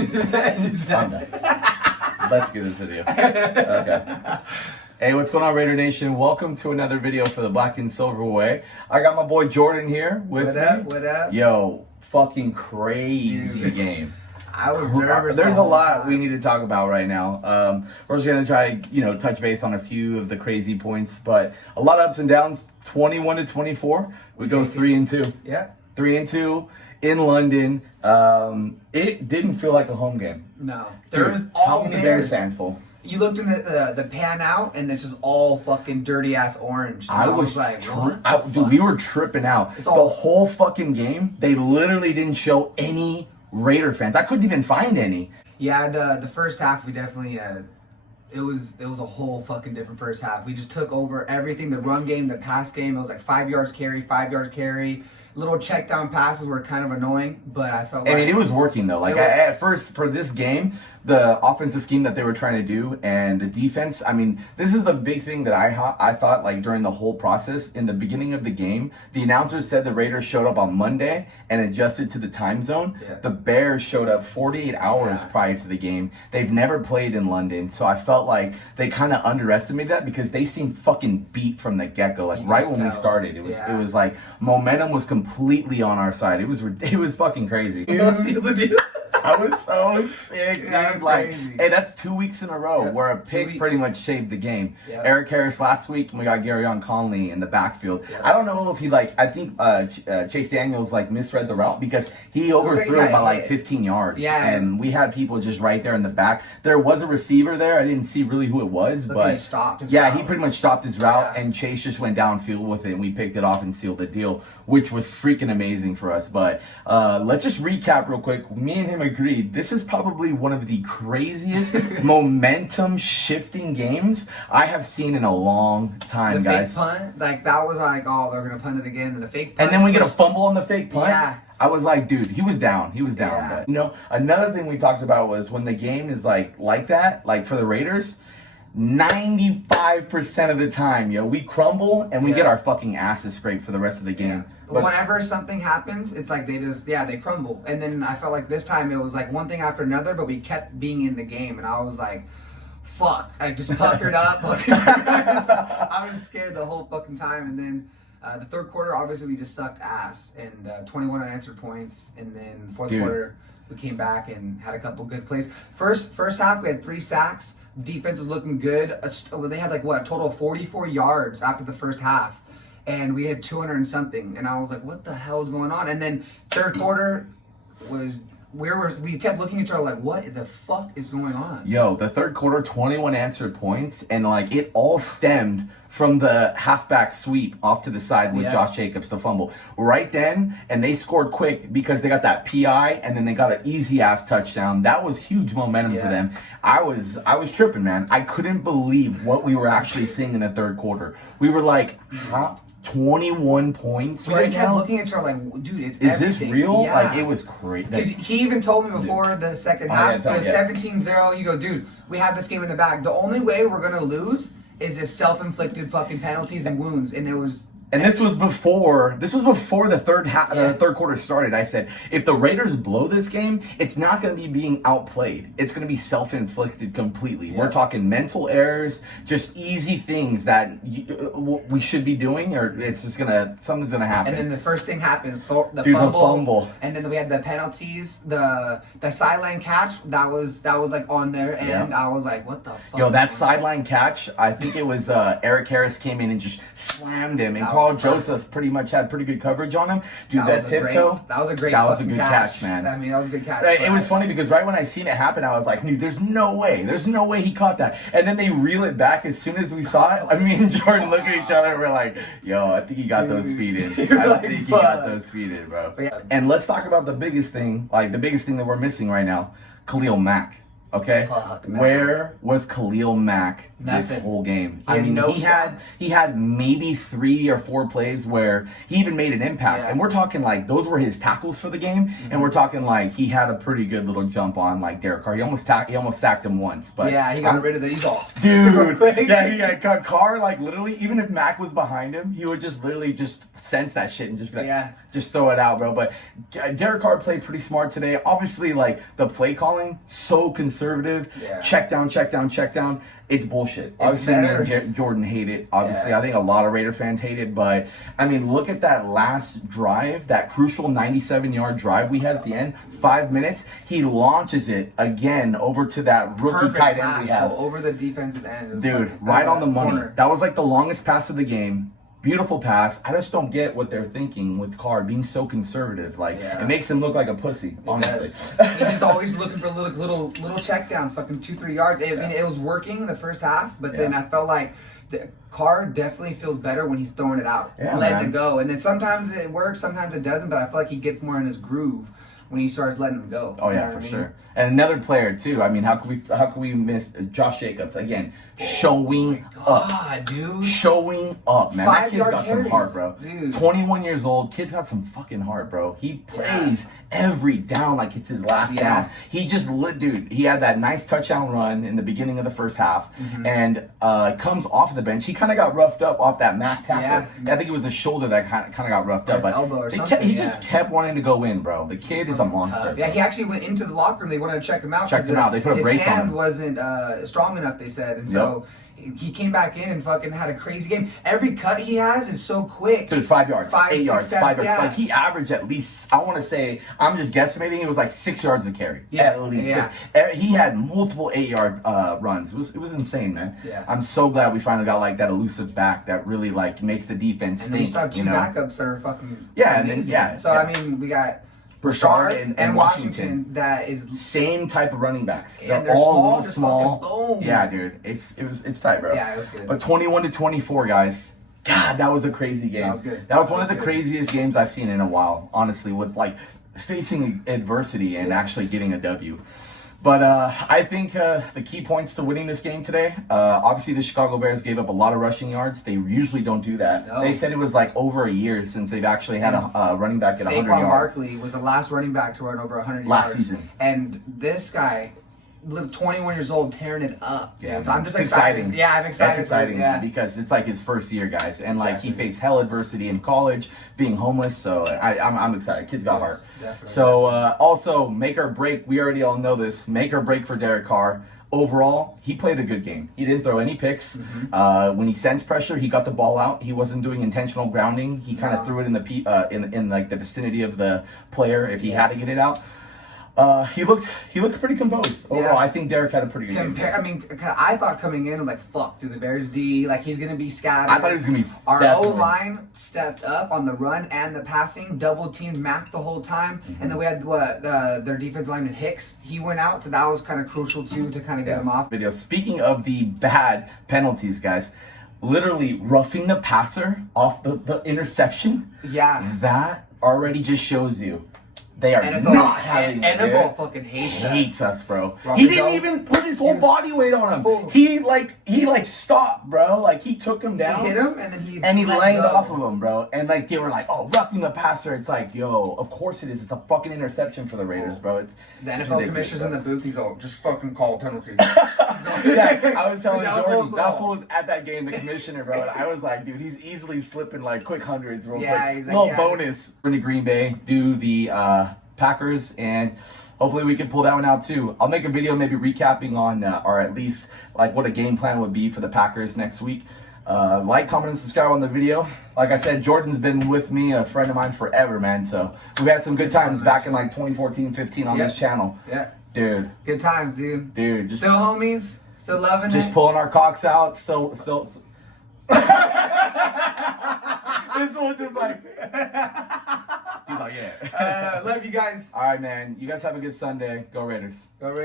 I'm done. Let's get this video. Okay. Hey, what's going on, Raider Nation? Welcome to another video for the Black and Silver Way. I got my boy Jordan here with me. What up? Yo, fucking crazy game. I was nervous. There's a lot we need to talk about right now. We're just gonna try, touch base on a few of the crazy points, but a lot of ups and downs. 21-24. We go 3-2. Yeah. 3-2 in London. It didn't feel like a home game. No. There's how many Bears fans full? You looked in the pan out, and it's just all fucking dirty ass orange. And I was like, dude, we were tripping out. The whole fucking game, they literally didn't show any Raider fans. I couldn't even find any. Yeah, the first half we definitely it was a whole fucking different first half. We just took over everything. The run game, the pass game. It was like 5 yards carry, 5 yard carry. Little check down passes were kind of annoying, but I felt like... I mean, it was working, though. Like, at first, for this game, the offensive scheme that they were trying to do and the defense, I mean, this is the big thing that I thought, like, during the whole process. In the beginning of the game, the announcers said the Raiders showed up on Monday and adjusted to the time zone. Yeah. The Bears showed up 48 hours prior to the game. They've never played in London, so I felt like they kind of underestimated that because they seemed fucking beat from the get-go. Like, right when we started, it was like momentum was completely on our side. It was fucking crazy. I was so sick, dude. Like, hey, that's 2 weeks in a row where a pick pretty much shaved the game. Yep. Eric Harris last week, and we got Garyon Conley in the backfield. Yep. I don't know if he I think Chase Daniels misread the route because he overthrew it by like 15 yards. Yeah, and we had people just right there in the back. There was a receiver there. I didn't see really who it was, but he stopped his route. He pretty much stopped his route, and Chase just went downfield with it, and we picked it off and sealed the deal, which was freaking amazing for us. But let's just recap real quick. Me and him agreed this is probably one of the craziest momentum shifting games I have seen in a long time, guys. The fake punt, like that was like, oh, they're gonna punt it again, and the fake punt. And then we get a fumble on the fake punt. Yeah. I was like, dude, he was down. He was down. Yeah. But another thing we talked about was when the game is like that, like for the Raiders, 95% of the time, we crumble and we get our fucking asses scraped for the rest of the game. Yeah. But whenever something happens, it's like they crumble. And then I felt like this time it was like one thing after another, but we kept being in the game, and I was like, fuck. I just puckered up. I was scared the whole fucking time. And then the third quarter, obviously we just sucked ass, and 21 unanswered points. And then fourth quarter, we came back and had a couple good plays. First half, we had 3 sacks. Defense was looking good. They had a total of 44 yards after the first half, and we had 200 and something. And I was like, what the hell is going on? And then third quarter was we kept looking at each other like, what the fuck is going on? Yo, the third quarter, 21 answered points, and it all stemmed from the halfback sweep off to the side with Josh Jacobs, the fumble. Right then, and they scored quick because they got that PI, and then they got an easy-ass touchdown. That was huge momentum for them. I was tripping, man. I couldn't believe what we were actually seeing in the third quarter. We were like, huh? 21 points we just kept looking at each other like, dude, is this real? Yeah. Like, it was crazy. Because he even told me before the second half, 17-0, he goes, dude, we have this game in the bag. The only way we're going to lose is if self-inflicted fucking penalties and wounds. And it was... And this was before the third quarter started. I said, if the Raiders blow this game, it's not going to be being outplayed. It's going to be self-inflicted completely. Yeah. We're talking mental errors, just easy things that we should be doing, or it's just something's going to happen. And then the first thing happened, the fumble. And then we had the penalties, the sideline catch, that was on there, and I was like, what the fuck? Yo, that sideline catch, I think it was Eric Harris came in and just slammed him, and Paul Joseph pretty much had pretty good coverage on him. Dude, that tiptoe. That was a good catch, man. I mean, that was a good catch. It was funny because right when I seen it happen, I was like, dude, there's no way he caught that. And then they reel it back as soon as we saw it. Me and Jordan look at each other and we're like, yo, I think he got those feet in. I think he got those feet in, bro. And let's talk about the biggest thing that we're missing right now, Khalil Mack. Okay, Fuck, man. where was Khalil Mack this Nothing. whole game? He had no sacks. he had maybe 3 or 4 plays where he even made an impact, Yeah. and we're talking like those were his tackles for the game, and we're talking like he had a pretty good little jump on like Derek Carr. He almost sacked him once, but Yeah, he got rid of the eagle. dude, yeah, he got Carr like literally. Even if Mac was behind him, he would just literally just sense that shit and just be like, Yeah. just throw it out, bro. But Derek Carr played pretty smart today. Obviously, like the play calling, so conservative. Yeah. Check down, check down, check down. It's bullshit. Obviously, me and Jordan hate it. Obviously, Yeah. I think a lot of Raider fans hate it. But I mean, look at that last drive, that crucial 97-yard drive we had at the end. 5 minutes. He launches it again over to that rookie Perfect tight end pass, we have. over the defensive end. It was Dude, like, right on the money. corner. That was like the longest pass of the game. Beautiful pass. I just don't get what they're thinking with Carr being so conservative. Like Yeah. it makes him look like a pussy, honestly. He's just always looking for little check downs, fucking 2-3 yards. I mean, it was working the first half, but then I felt like the Carr definitely feels better when he's throwing it out, letting it go. And then sometimes it works, sometimes it doesn't. But I feel like he gets more in his groove when he starts letting him go. Oh yeah, for sure. And another player too. I mean, how can we miss Josh Jacobs again? Showing up, dude. Showing up, man. That kid's 5-yard got some carries, heart, bro. dude. 21 years old. Kid's got some fucking heart, bro. He plays every down like it's his last down. He just dude. He had that nice touchdown run in the beginning of the first half, and comes off the bench. He kind of got roughed up off that Mac tackle. I think it was his shoulder that kind of got roughed up, but elbow or something, he just kept wanting to go in, bro. The kid is a monster. Yeah, he actually went into the locker room. They wanted to check him out. Checked him out. They put a brace on him. His hand wasn't strong enough, they said, and so he came back in and fucking had a crazy game. Every cut he has is so quick. Dude, 5 yards, 8 6, yards, 7, 5 yards. yeah. Like he averaged at least, I want to say, I'm just guesstimating, it was like 6 yards a carry. At least. 'Cause he had multiple 8-yard runs. It was insane, man. Yeah. I'm so glad we finally got like that elusive back that really like makes the defense And then you stink. still have 2 backups that are fucking amazing. So I mean, we got Rashard and Washington. That is same type of running backs. And They're all a little just small. fucking boom. Yeah, dude. It's tight, bro. Yeah, it was good. But 21-24, guys. God, that was a crazy game. That was good. That was one of the craziest games I've seen in a while, honestly, with like facing adversity and actually getting a W. But I think the key points to winning this game today, obviously the Chicago Bears gave up a lot of rushing yards. They usually don't do that. No. They said it was like over a year since they've actually had a running back at 100 Saquon yards. Barkley was the last running back to run over 100 Last yards. season. And this guy, 21 years old, tearing it up. Yeah, so I'm just it's excited. exciting. Yeah, I'm excited. That's exciting, for it, man, because it's like his first year, guys, and like he faced hell adversity in college, being homeless. So I'm excited. Kid's got heart. Definitely. So also make or break. We already all know this. Make or break for Derek Carr. Overall, he played a good game. He didn't throw any picks. When he sensed pressure, he got the ball out. He wasn't doing intentional grounding. He kind of threw it in the in like the vicinity of the player if he had to get it out. He looked pretty composed overall. I think Derek had a pretty good game. I mean, I thought coming in, I'm like, fuck, dude, the Bears D, like he's gonna be scattered. I thought he was gonna be Our definitely. O-line stepped up on the run and the passing, double teamed Mac the whole time, and then we had their defense lineman Hicks. He went out, so that was kind of crucial too to kind of get him off. Video. Speaking of the bad penalties, guys, literally roughing the passer off the interception. Yeah. That already just shows you they are NFL, not having it. NFL fucking hates us, bro. Robert He didn't Jones, even put his whole body weight on him. Full. He stopped, bro. Like he took him down. He hit him and he let landed off of him, bro. And like they were like, "Oh, roughing the passer." It's like, yo, of course it is. It's a fucking interception for the Raiders, bro. It's The it's NFL ridiculous, commissioner's bro. in the booth. He's all, just fucking call a penalty. Yeah, I was telling That Jordan, fool's that all- fool was at that game, the commissioner, bro. And I was like, dude, he's easily slipping like quick hundreds real Yeah, quick. he's like, Little yeah, bonus. We're in Green Bay, do the Packers, and hopefully we can pull that one out too. I'll make a video maybe recapping on, or at least like what a game plan would be for the Packers next week. Like, comment, and subscribe on the video. Like I said, Jordan's been with me, a friend of mine forever, man. So we've had some good times back in like 2014, 15 on this channel. Yeah. Dude. Good times, dude. Dude, just Still homies. Still loving just it. pulling our cocks out. Still. This was just like. He's like, yeah. Love you guys. All right, man. You guys have a good Sunday. Go Raiders. Go Raiders.